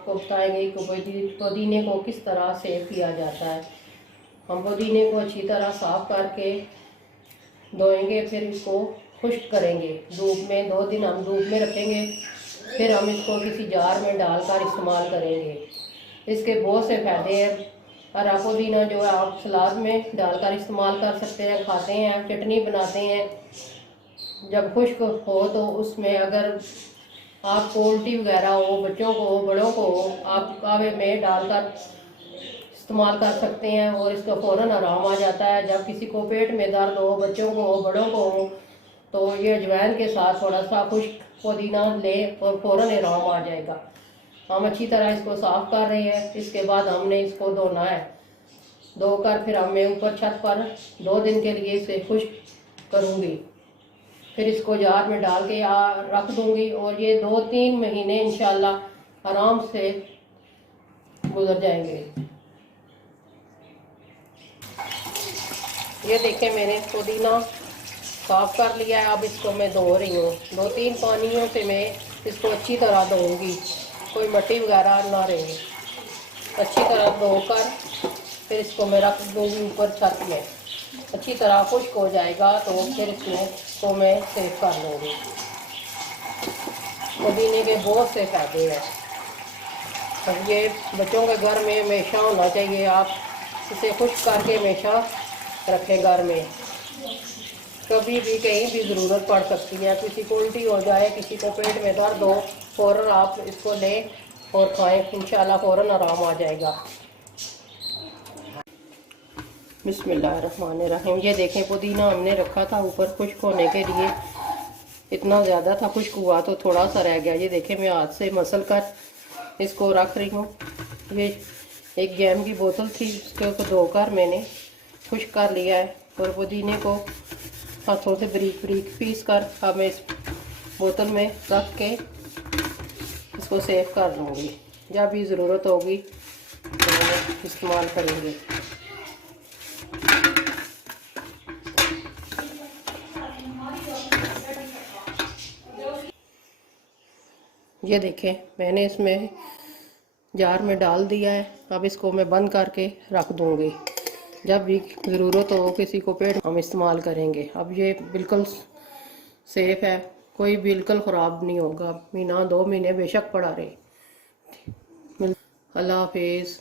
आपको बताएंगे कि पुदीने को किस तरह सेव किया जाता है। हम पुदीने को अच्छी तरह साफ करके धोएंगे, फिर इसको खुश्क करेंगे धूप में। 2 दिन हम धूप में रखेंगे, फिर हम इसको किसी जार में डालकर इस्तेमाल करेंगे। इसके बहुत से फ़ायदे हैं। हरा पुदीना जो है आप सलाद में डालकर इस्तेमाल कर सकते हैं, खाते हैं, चटनी बनाते हैं। जब खुश्क हो तो उसमें अगर आपको उल्टी वगैरह हो, बच्चों को हो, बड़ों को हो, आप कावे में डालकर इस्तेमाल कर सकते हैं और इसका फ़ौरन आराम आ जाता है। जब किसी को पेट में दर्द हो, बच्चों को हो, बड़ों को हो, तो ये अजवाइन के साथ थोड़ा सा खुश्क पुदीना लें और फ़ौरन आराम आ जाएगा। हम अच्छी तरह इसको साफ़ कर रहे हैं। इसके बाद हमने इसको धोना है। धोकर फिर मैं ऊपर छत पर 2 दिन के लिए इसे खुश्क करूँगी, फिर इसको जार में डाल के रख दूँगी और ये 2-3 महीने इंशाल्लाह आराम से गुजर जाएंगे। ये देखें, मैंने पुदीना साफ़ कर लिया है। अब इसको मैं धो रही हूँ। 2-3 पानियों से मैं इसको अच्छी तरह धोऊँगी, कोई मट्टी वगैरह ना रहे। अच्छी तरह धोकर फिर इसको मैं रख दूँगी ऊपर छत में। अच्छी तरह खुश्क हो जाएगा तो फिर इसको मैं सेव कर लूँगी। पुदीने के बहुत से फ़ायदे हैं। अब ये बच्चों के घर में हमेशा होना चाहिए। आप इसे खुश्क करके हमेशा रखें घर में। कभी भी कहीं भी ज़रूरत पड़ सकती है, किसी को उल्टी हो जाए, किसी को पेट में दर्द हो, फ़ौरन आप इसको लें और खाएं, इंशाल्लाह फ़ौरन आराम आ जाएगा। बिस्मिल्लाहिर्रहमानिर्रहीम। ये देखें, पुदीना हमने रखा था ऊपर खुश्क होने के लिए। इतना ज़्यादा था, खुश्क हुआ तो थोड़ा सा रह गया। ये देखें, मैं हाथ से मसल कर इसको रख रही हूँ। ये एक जैम की बोतल थी, उसको धोकर मैंने खुश्क कर लिया है और पुदीने को हाथों से बारीक बारीक पीस कर अब मैं इस बोतल में रख के इसको सेव कर लूँगी। जब भी ज़रूरत होगी तो इस्तेमाल करेंगे। ये देखें, मैंने इसमें जार में डाल दिया है। अब इसको मैं बंद करके रख दूँगी। जब भी ज़रूरत हो किसी को पेट, हम इस्तेमाल करेंगे। अब ये बिल्कुल सेफ़ है, कोई बिल्कुल ख़राब नहीं होगा। महीना 2 महीने बेशक पड़ा रहे। अल्लाह हाफिज़।